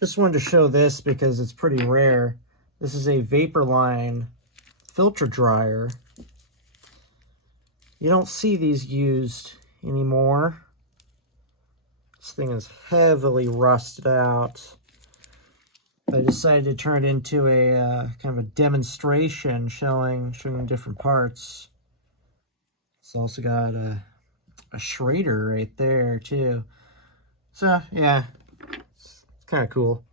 Just wanted to show this because it's pretty rare. This is a Vaporline filter dryer. You don't see these used anymore. This thing is heavily rusted out. I decided to turn it into a kind of a demonstration showing different parts. It's also got a Schrader right there too. So yeah, it's kind of cool.